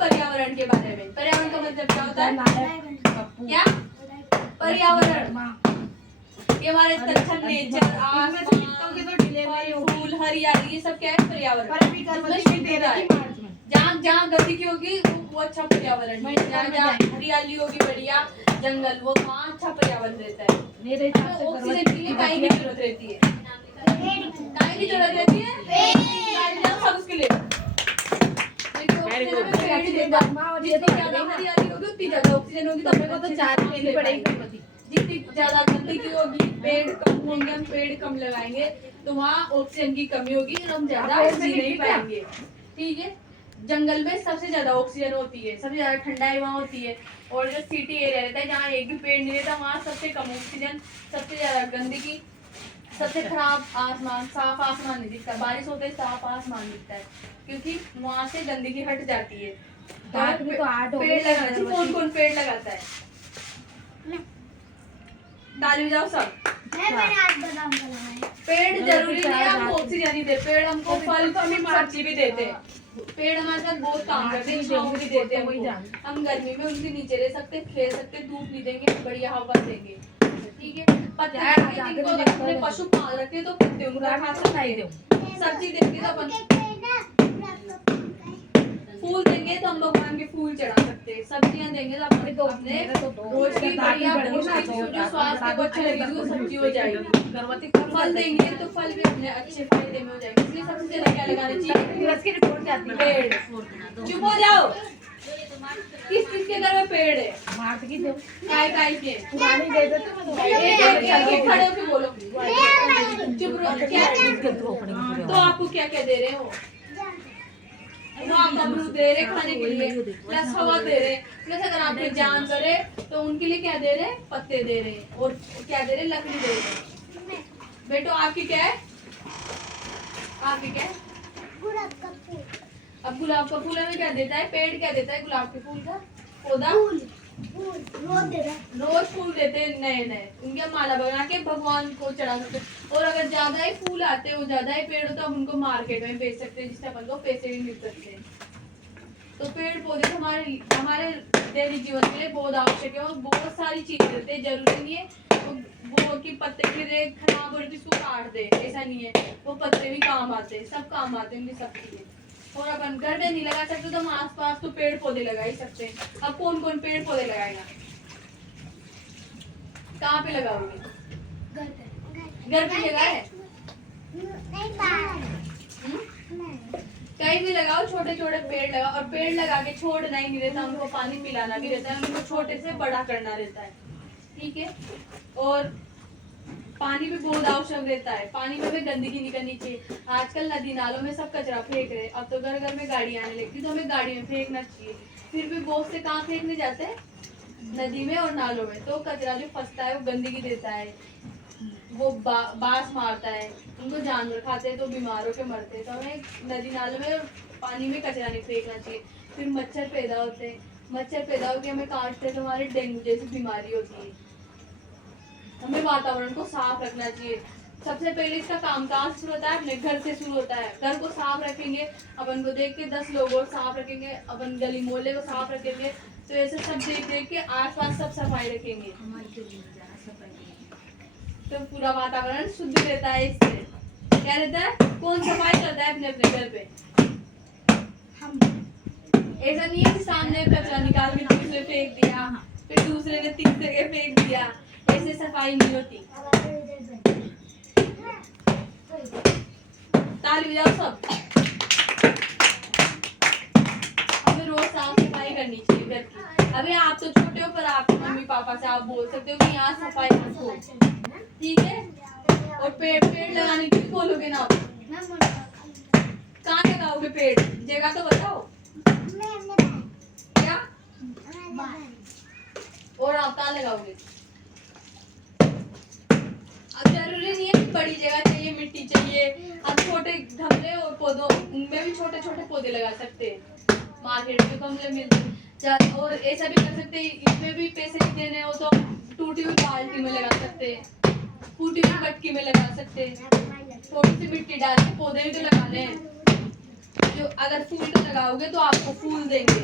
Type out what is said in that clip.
पर्यावरण के बारे में। पर्यावरण का मतलब क्या होता है? क्या पर्यावरण? ये हमारे तत्सम नेचर, फूल, हरियाली, ये सब क्या है? पर्यावरण। जहाँ जहाँ गंदगी होगी वो अच्छा पर्यावरण है, जहाँ जहाँ हरियाली होगी बढ़िया जंगल, वो वहाँ अच्छा पर्यावरण रहता है। तो ऑक्सीजन के लिए काहे की जरूरत रहती है? काहे की जरूरत रहती है? सब उसके लिए जितनी ज्यादा हरियाली होगी उतनी ज्यादा ऑक्सीजन होगी, तो अपने को तो चार लेनी पड़ेगी। जितनी ज्यादा गंदगी होगी, पेड़ कम होंगे, हम पेड़ कम लगाएंगे तो वहाँ ऑक्सीजन की कमी होगी और हम ज्यादा जी नहीं पाएंगे। ठीक है, जंगल में सबसे ज्यादा ऑक्सीजन होती है, सबसे ज्यादा ठंडाई वहाँ होती है। और जो सिटी एरिया रहता है जहाँ एक भी पेड़ नहीं रहता वहाँ सबसे कम ऑक्सीजन, सबसे ज्यादा गंदगी, सबसे खराब आसमान, साफ आसमान नहीं दिखता, बारिश होते ही साफ आसमान दिखता है क्योंकि वहाँ से गंदगी हट जाती है। तो पेड़ लगाना चाहिए। कौन कौन पेड़ लगाता है? ताली बजाओ सब। पेड़ जरूरी नहीं है हमको ऑक्सीजन ही दे, पेड़ हमको फल सब्जी भी देते हैं। पेड़ हमारे साथ बहुत काम करते हैं, छांव भी देते हैं। हम गर्मी में उनके नीचे रह सकते, खेल सकते, धूप भी देंगे, बढ़िया हवा देंगे। ठीक है, पत्ते जिनको अपने पशु पाल रखे तो पत्ते उनका खा सकते, सब्जी देंगे तो अपन, फूल देंगे तो हम भगवान के फूल चढ़ा सकते हैं, सब्जियां देंगे तो अपने रोज की बढ़िया जो स्वास्थ्य को अच्छी लगेगी वो सब्जी हो जाएगी। फल देंगे तो फल भी अपने अच्छे फायदे में हो जाएंगे। इसलिए सबसे ज्यादा क्या लगाना चाहिए? पेड़। चुप हो जाओ। किस किस के घर में पेड़ है? काय के खड़े होके बोलो। चुप रहो। क्या तो आपको क्या क्या दे रहे हो? वो आप अमरूद दे रहे खाने के लिए, प्लस हवा दे रहे, प्लस अगर आपके जानवर है तो उनके लिए क्या दे रहे? पत्ते दे रहे, और क्या दे रहे? लकड़ी दे रहे। बेटो आपकी क्या है? आपकी क्या है? गुलाब का फूल। अब गुलाब का फूल हमें क्या देता है? पेड़ क्या देता है? गुलाब के फूल का पौधा रोज फूल देते हैं नए नए, उनके माला बना के भगवान को चढ़ा सकते। और अगर ज्यादा ही फूल आते हैं, वो ज्यादा ही पेड़ तो हम उनको मार्केट में बेच सकते हैं, जिससे अपन को पैसे भी मिल सकते हैं। तो पेड़ पौधे हमारे हमारे दैनिक जीवन के लिए बहुत आवश्यक है और बहुत सारी चीजें देते हैं। जरूरी नहीं है वो कि पत्ते गिरे खराब हो रहे तो इसको काट दे, ऐसा नहीं है। वो पत्ते भी काम आते हैं, सब काम आते हैं उनकी सब चीजें। और अपन घर में नहीं लगा सकते तो हम आस पास तो पेड़ पौधे लगा ही सकते हैं। अब कौन कौन पेड़ पौधे लगाएगा? कहाँ पे लगाओगे? घर पे जगह है? कहीं भी लगाओ, छोटे छोटे पेड़ लगाओ। और पेड़ लगा के छोड़ना ही नहीं रहता, उनको पानी पिलाना भी रहता है, उनको छोटे से बड़ा करना रहता है। ठीक है, और पानी भी बहुत आवश्यक रहता है। पानी में भी गंदगी नहीं करनी चाहिए। आजकल नदी नालों में सब कचरा फेंक रहे, अब तो घर घर में गाड़ी आने लगती, तो हमें गाड़ी में फेंकना चाहिए। फिर भी बहुत से कहाँ फेंकने जाते हैं? नदी में और नालों में। तो कचरा जो फंसता है वो गंदगी देता है, वो बास मारता है, उनको जानवर खाते हैं तो बीमार होकर मरते हैं। तो हमें नदी नालों में पानी में कचरा नहीं फेंकना चाहिए। फिर मच्छर पैदा होते हैं, मच्छर पैदा होकर हमें काटते हैं तो हमारे डेंगू जैसी बीमारी होती है। हमें वातावरण को साफ रखना चाहिए। सबसे पहले इसका कामकाज शुरू होता है अपने घर से शुरू होता है। घर को साफ रखेंगे, अपन को देख के 10 लोग और साफ रखेंगे, अपन गली मोहल्ले को साफ रखेंगे, तो ऐसे सब देख देख के आसपास सब सफाई रखेंगे तो पूरा वातावरण शुद्ध रहता है। इससे क्या रहता है? कौन सफाई करता है अपने अपने घर पे? हम। ऐसा नहीं है कि सामने कचरा निकाल के दूसरे फेंक दिया, फिर दूसरे ने तीसरे के फेंक दिया, ऐसे सफाई नहीं होती। ताली बजाओ सब। हमें रोज साफ सफाई करनी चाहिए घर की। अभी आप तो छोटे हो, पर आप मम्मी पापा से आप बोल सकते हो कि यहाँ सफाई रखो। ठीक है, और पेड़ लगाने के लिए बोलोगे ना आप? कहाँ लगाओगे पेड़? जगह तो बताओ। क्या? और आप कहाँ लगाओगे? अब जरूरी नहीं है कि बड़ी जगह चाहिए, मिट्टी चाहिए। हम छोटे गमले और पौधों उनमें भी छोटे छोटे पौधे लगा सकते हैं। मार्केट में गमले मिलते हैं। और ऐसा भी कर सकते हैं, इसमें भी पैसे नहीं देने हो तो टूटी हुई बाल्टी में लगा सकते हैं, फूटी हुई मटकी में लगा सकते हैं। थोड़ी सी मिट्टी डाल के पौधे भी तो लगाने हैं। जो अगर फूल लगाओगे तो आपको फूल देंगे।